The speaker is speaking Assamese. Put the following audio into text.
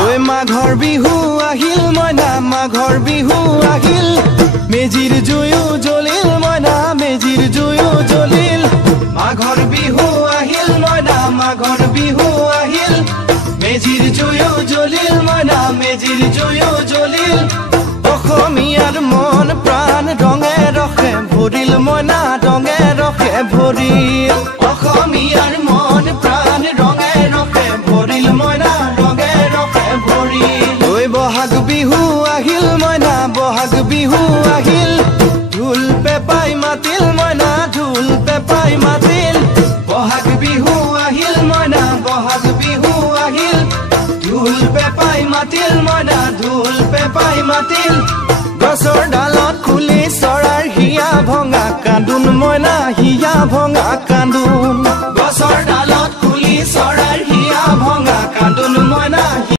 ঐ মাঘৰ বিহু আহিল মইনা মাঘৰ বিহু আহিল মেজিৰ জুয়ো জ্বলিল মইনা মেজিৰ জুয়ো জ্বলিল মাঘৰ বিহু আহিল মইনা মাঘৰ বিহু আহিল মেজিৰ জুয়ো জ্বলিল মইনা মেজিৰ জুয়ো জ্বলিল অসমীয়াৰ মন প্ৰাণ ৰঙে ৰখে ভৰিল মইনা ৰঙে ৰখে ভৰিল অসমীয়াৰ মন প্ৰাণ ৰঙে ৰখে ভৰিল মইনা ৰঙে ৰখে ভৰিল ঐ বহাগ বিহু আহিল মইনা বহাগ বিহু আহিল ঢোল পেপাই মাতিল মইনা ঢোল পেপাই মাতিল বহাগ বিহু আহিল মইনা বহাগ বিহু আহিল ঢোল পেপাই মাতিল মইনা ঢোল পেপাই মাতিল গছৰ ডালত খুলি চৰাৰ হিয়া ভঙা কান্দোন মইনা হিয়া ভঙা কান্দোন গছৰ ডালত খুলি চৰাৰ হিয়া ভঙা কান্দোন মইনা